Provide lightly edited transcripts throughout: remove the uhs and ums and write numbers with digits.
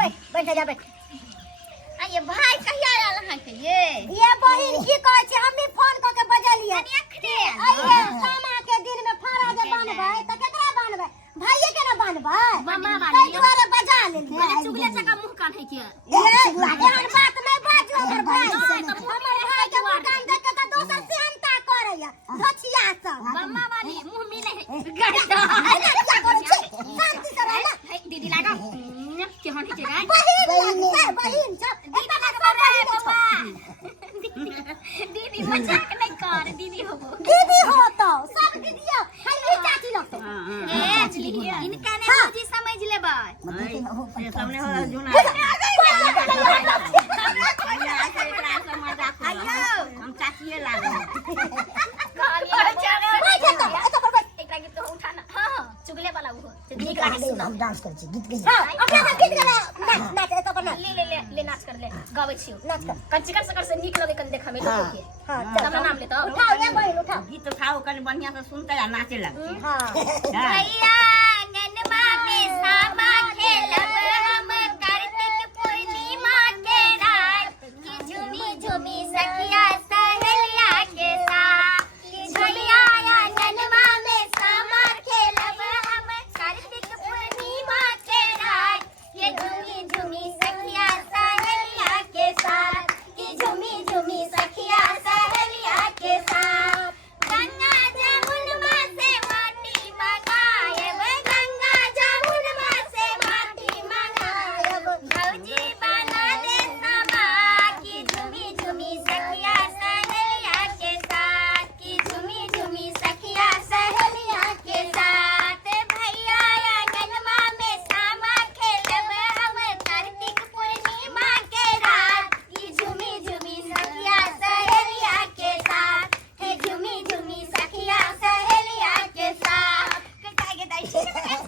बैठ जा बैठ ये भाई कहिया आयल अहाँ के ये बहिन की कहै छै हमी फोन क के बजलिए अरे अखने अइए सामा के दिन में फाड़ा जे बांधबै त केकरा बांधबै भाइये के न बांधबै मामा वाली तै दुआरे बजा लेलिए अरे चुगले चका मुंह कान है के एहन बात नै बाजू हमर भाई हमर भाई के मुंह कान देख के त दोसर सेहनता करैया धछिया सब मामा वाली मुंह मिले है शांति से रह ना दीदी लागा के हन है के गाय बहिन सब दीदी लागा बाबा दीदी मजाक नहीं कर दीदी हो तो सब दीदी हो हल्दी चाची लोग ए इनका ने जी समझ लेबै ये सामने हो जुना हम चाचिए लागे एकरा गीत तो उठा ना हां चुगले वाला वो गीत हम डांस कर छी गीत गई हां अपना गीत गला नाच एतो बना ले नाच कर ले गाबै छियो नाच कर कंचिकर सकर से निक लगे कन देखा में लोग के हां तब नाम ले तो उठाओ ये बहिन उठाओ गीत उठाओ कनी बढ़िया से सुनते आ नाचे लगे हां भैया आंगनवा में सामा खेलब हम कार्तिक पूर्णिमा के रात की झूमी झूमी सखिया सहेलिया के साथ भैया आंगनवा में सामा खेलब हम कार्तिक पूर्णिमा के रात ये झूमी झूमी सखिया सहेलिया के साथ की झूमी झूमी सखिया सहेलिया के साथ गंगा जमुनवा से माटी मंगायब गंगा जमुनवा से माटी मंगायब भौजी बना दे समा की झूमी झूमी सखिया सहेलिया के साथ की झूमी झूमी सखिया सहेलिया के साथ भैया आंगनवा में सामा खेलब हम कार्तिक पूर्णिमा के रात की झूमी झूमी सखिया सहेलिया के साथ हे झूमी झूमी सखिया सहेलिया के साथ कटाई के दाई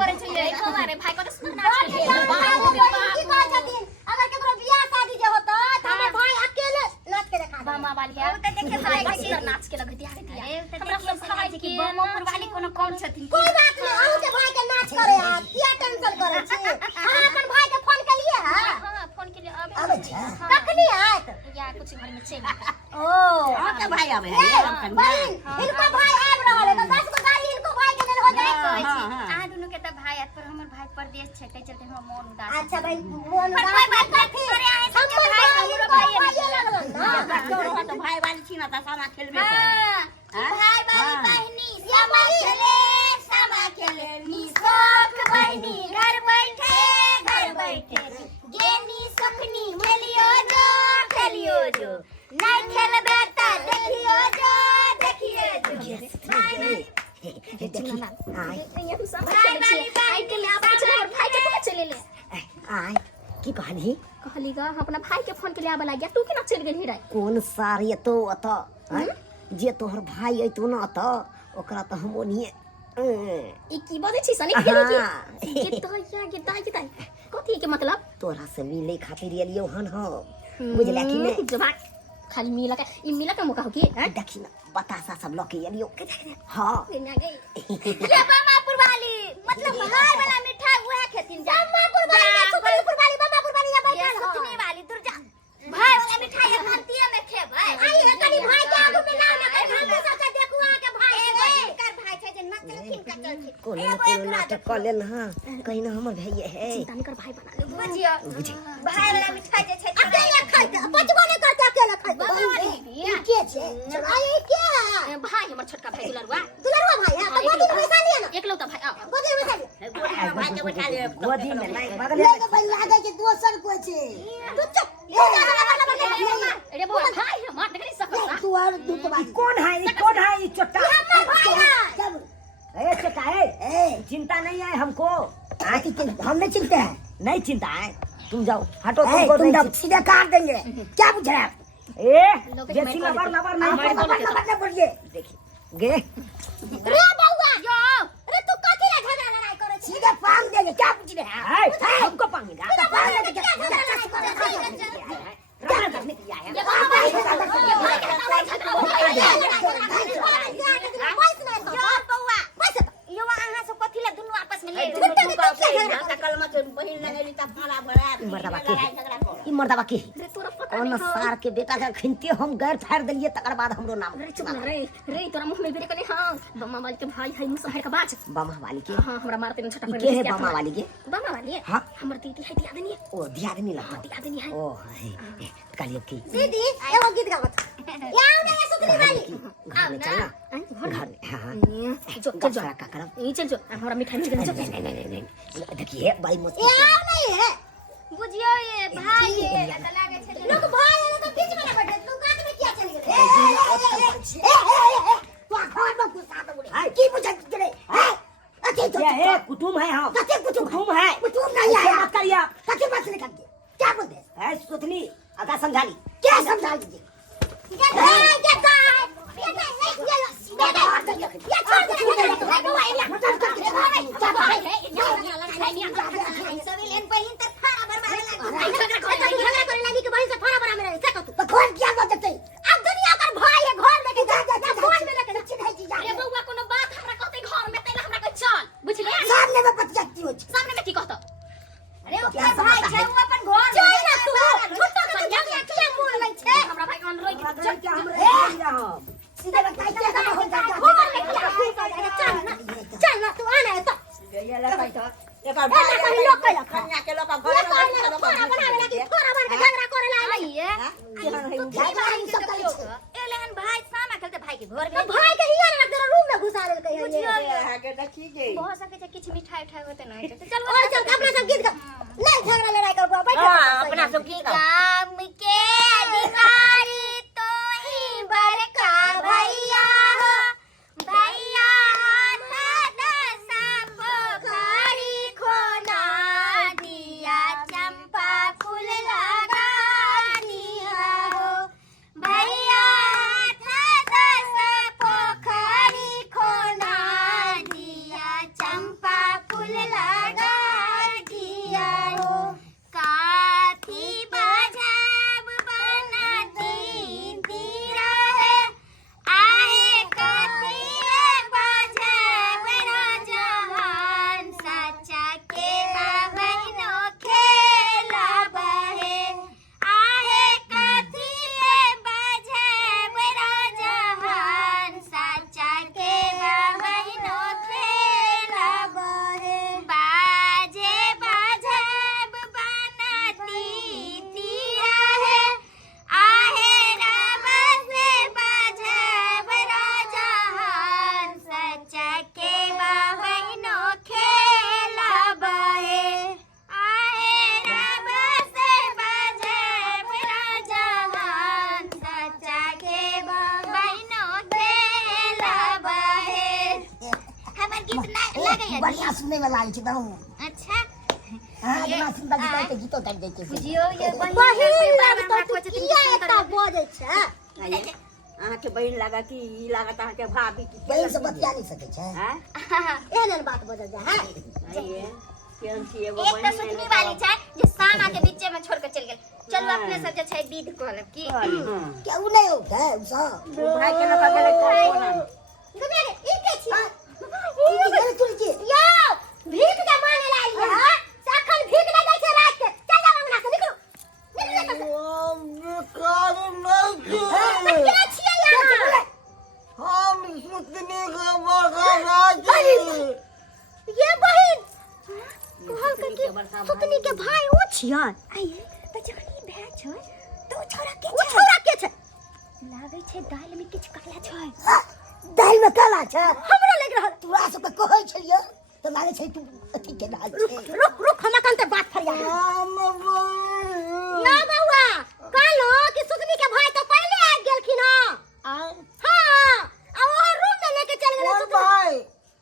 करे छै हमारे भाई को तो सुन नाच के की कहै छथिन अगर केकरो बियाह शादी जे होता त हमर भाई अकेले नाच के देखा मामा वाली है तो देखे भाई के नाच के लगे दिया हमरा सब भाई के बमोपुर वाली कोनो कौन छथिन कोई बात नहीं अहू के भाई के नाच करे आ किया टेंशन करे छी अहाँ अपन भाई के फोन कलिए हां हां फोन के लिए आबै छै कखनी आयत या कुछ घर में चल ओ के भाई आवे है हम कन्या बहिन इनका भाई आब रहल है त 10 गो गाड़ी इनको भाई के लेल हो जाए अहाँ दोनों के त भाई पर हमर भाई परदेश छै तै चलते हम मन उदास अच्छा भाई मोन बात रखी हमर भाई हमरो भाई लगलन ना तो भाई वाली छी ना त सामा खेलबे करे भाई वाली बहनी सामा खेले नी शौक बहनी घर बैठे गेनी सपनी खेलियो जो नहीं खेलबे त देखियो जो भाई वाली भाई के ले भाई के चले ले आय की कहली कहली गा अपना भाई के फोन के लिए आबे लाग तू केना चल गेली रे कोन सारी तो अत जे तोहर भाई अइतो न त ओकरा त हम ओनिए ई की बजे छी सनी खेली की के ताई कथी के मतलब तोरा से मिले खातिर एलियो हन हम बुझले कि नहीं जबा खाली मिला के मौका हो की देखी ना बतासा सब लोग के एलियो हां ये बामापुर वाली मतलब भाई वाला मिठाई उहे खेतिन जा बामापुर वाली सुखनीपुर वाली बामापुर वाली या बैठल सुखनी वाली दुर्जा भाई वाला मिठाई भारतीय में खेबै आई है कनी भाई के आगू में नाम ना कर हम सब के देखू आ के भाई कर भाई छै जे नचलखिन का चलखिन कोनो नाटक कर लेल हां कहीं ना हमर भाई है चिंता नहीं कर भाई बना ले बुझी भाई वाला मिठाई जे छै अकेले खाइते पचबो नहीं करते अकेले खाइते के छै आई के भाई हमर छोटका भाई दुलरुआ भाई है तो गोदी में बैठा लिया ना एकलौता भाई आ गोदी में बैठा लिया भाई के बैठा ले गोदी में नहीं बगल में भाई लागे के दोसर को छै तू चुप अरे बोल भाई हमर देखली सकल तू और तू तो बात कौन है ये चोटा हमर भाई है ए चोटा ए चिंता नहीं है हमको आके हम नहीं चिंता है नहीं चिंता है तुम जाओ हटो तुम जब सीधे काट देंगे क्या पूछ रहे आप ए जैसी लबर नहीं बोलिए देखिए गे रे बाबूआ जो अरे तू काकी ला झगड़ा लड़ाई करे सीधे पांग देंगे क्या पूछ रहे हैं हमको पाएंगे सीधे पांग देंगे क्या लड़ाई कल मत बहिन लगेली त खाना भरा मर्दबा के ई मर्दबा के रे तोरा पता कौन सार के बेटा के खिनते हम गैर फाड़ देलिए तकर बाद हमरो नाम रे चुप ना रे तोरा मुंह में बेरे कने हां बम्मा वाली के भाई है मुसहर का बात बमा वाली के हां हमरा मारते न छटा ई के है बमा वाली के बम्मा वाली है हां हमर दीदी है दिया देनी ओ दिया देनी लगा दिया देनी है ओ कालियो की दीदी एगो गीत गावत याऊ ना सुतरी वाली घर में चलना घर में हां जो चल चल का करब ई चल जो हमरा मिठाई मिल गई जो नहीं देखिए बड़ी मुश्किल याऊ नहीं है बुझियो ये भाई ये लागे छे लोग भाई है तो बीच में ना बैठे तू काट में क्या चली गई ए तू घर में घुसा दो बोले की पूछा तेरे अच्छे तो ये कुटुम है हम कते कुटुम है कुटुम नहीं है मत करिए कते बात निकाल के क्या बोलते है सुतली आगा समझा ली क्या समझा लीजिए अरे बउवा कोनो बात हमरा कहते घर में तैला हमरा कह चल बुझले सामने में पतियाती हो सामने में की कहत अरे ओकर भाई छै वो अपन घर चल ना तू छुट्टा के क्या मोड़ लै छै हमरा भाई कौन रोई चल क्या हम सीधे बताई क्या हो जाता चल ना तू आना है तो ये ले पाई तो एक और ए कहीं लोग कह खन्या के लोग ये कहले थोड़ा बनावे लगी थोड़ा बन के झगड़ा करे ला ये भाई भाई सब कह छै एलेहन भाई सामा खेलते भाई के घर में भाई के हिया ना तेरा रूम में घुसा लेल कहिए बुझियो ये के देखी जे बहुत सके छै किछ मिठाई उठाई होते नहीं तो चल और चल अपना सब गीत गा नहीं झगड़ा लड़ाई कर बैठ अपना सब की का काम के अधिकारी तो ही बड़का भैया हो भैया हाथ दस पोखरी खोना दिया चंपा फूल लगा दिया हो भैया हाथ दस पोखरी खोना दिया चंपा फूल लगा दिया हो काठी बजाब बनाती तीरा है आहे काठी बजाब राजहान सच्चा के बहनो खेला बहे आहे काठी बजाब राजहान सच्चा के बहनो खेला बहे बाजे बाजब बनाती तीरा है आहे राम से बाजब राजहान सच्चा के बहनो खेला बहे आहे राम से बाजब राजहान सच्चा के बहनो खेला बहे हमर गीत ना लगे बढ़िया सुनने वाला आई छी दऊ अच्छा हां जना सुंदर गीत के गीतो कर दै छै बुझियो ये बहिन लाग तो किया एता बजै छै अहाँ के बहन लगा कि ई लागत अहाँ के भाभी की बहिन से बतिया नहीं सकै छै हैं एहन बात बजल जा है आइए केहन छी एगो एक तो बहन सुतनी वाली छै जे सामा के बीचे में छोड़ के चल गेल चलो अपने सब जे छै विध कहलब की क्या उ नहीं होता है उ सब भाई के लोग गेले कोना गमे ई के छी ई के तुलसी यो भीख के मांगे लाई है सखन भीख ले जाय छै रात के चल जा अंगना से निकलो क्या छियै यहाँ हम सुतनी के बरखा ये बहिन कहल के कि सुतनी के भाई ओ छियै आइए त जखनी भै छै तो छोरा के छै लागे छै दाल में किछ काला छै दाल में काला छै हमरा लग रहल तोरा सब के कहै छलिए त लागे छै तू अथी के दाल रुक रुक हमरा कनते बात फरिया ना बउआ कहलो कि सुतनी के भाई तो पहले आ गेलखिन हां हां आ वो रूम में लेके चल गेल सुतनी भाई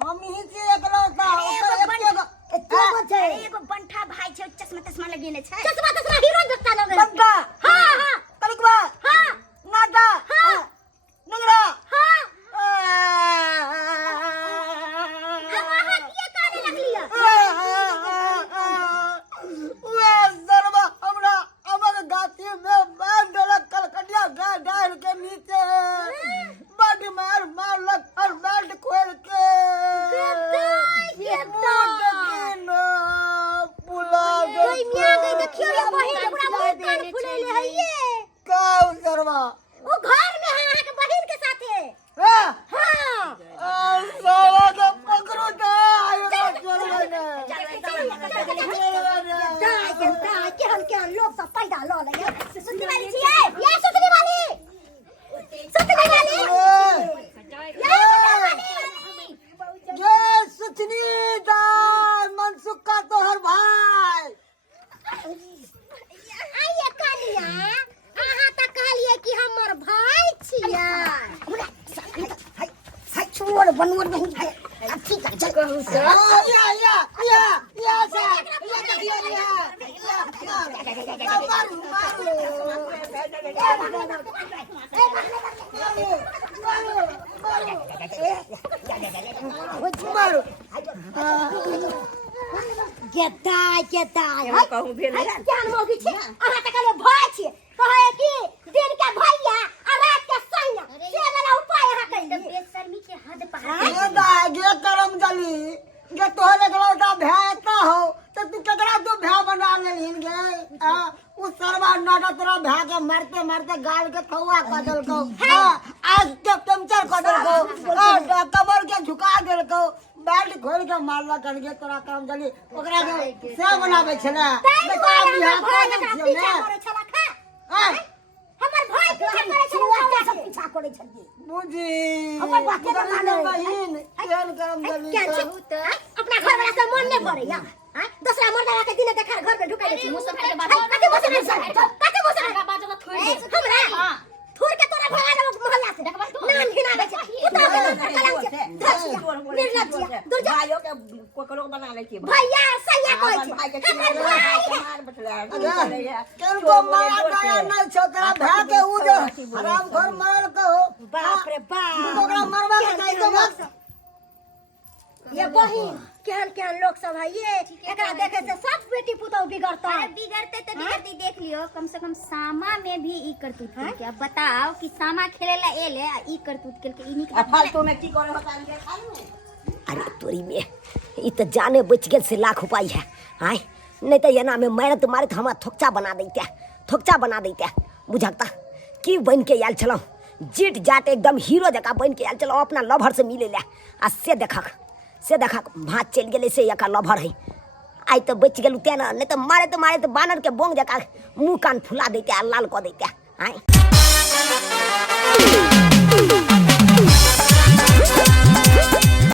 हम ही के एकलौता एगो छै एगो बंठा भाई छै चश्मा लगेने छै चश्मा हीरो देखता लगे बंटा हां हां तलकवा हां नाटा हां नंगरा हां हम वहां किए काने लगलिए वे सरवा हमरा हमर गाती में बांध देलक कलकटिया डाल के नीचे बड मार मारलक और बेल्ट खोल के गेदाई पुला कोई मिया गई देखिए लोग सब पैदा लो ले सुतनी वाली छिए ये सुतनी वाली ये सुथनी दार मनसुखा तो हर भाई आइए कालिया आहा त कहलिए कि हमर भाई छिया हाय छोड़ बनवर नहीं है ठीक है चल कहू से या से या देखिए या मारो केता यहाँ कहूँ फिर ज्ञान मोगी छे आहा त कहले भाई छे कहे कि दिन के भैया आ रात के सैया से वाला उपाय आहा कइले बेशर्मी के हद पार ये दागे करम गली जे तोहरे गलौटा भैता हो तो तू केकरा तू भै बना लेलिन गे उ सरवा नाटा तोरा भै के मारते मारते गाल के थौआ क देलको आज के पंचर क देलको कमर के झुका देलको बेल्ट खोल के मारला कर के तोरा काम गली ओकरा के से बनावे छले बेटा बिहार पीछा करे छला खा हमर भाई पीछा करे छला सब पीछा करे छलिए बुझी हमर बात के मानो बहिन केहन करम गली क्या छे अपना घर वाला से मन नहीं पड़े या दूसरा मर्दा के दिन देखा घर में ढुका देती मुसफा के बात काटे मुसफा का बात में थोड़ी हमरा थोड़ के तोरा भगा देबो मोहल्ला से नाम घिना दे छे उतार के कलम से निर्लज्जिया दूर जा भाइयों के कोकरो बना ले छी भैया सैया कोई छे भाई के हमर भाई मार बतला केनको माया दया नहीं छो तोरा भै के उ जो हराम घर मार के हो बाप रे बाप ओकरा मरवा के जाई तो मत ये बहिन केहन लोग सब है ये एकरा देखे से सब बेटी पुतौ बिगड़ता अरे बिगड़ते तो बिगड़ते देख लियो कम से कम सामा में भी ई करतूत के अब बताओ कि सामा खेलेला एले आ ई करतूत के इनी के फालतू में की करे होता है खालू अरे तोरी में ई तो जाने बच गेल से लाख उपाय है हाय नहीं तो एना में मारत मारत हमरा थोकचा बना देते बुझता की बन के आयल छलौ जीट जाट एकदम हीरो जका बन के आयल छलौ अपना लभर से मिले ले आ से देखा भात चल गेले से एका लभर है आई तो बच गेलू तेना नहीं तो मारे तो बानर के बोंग जका मुंह कान फुला देते आ लाल क देते हाय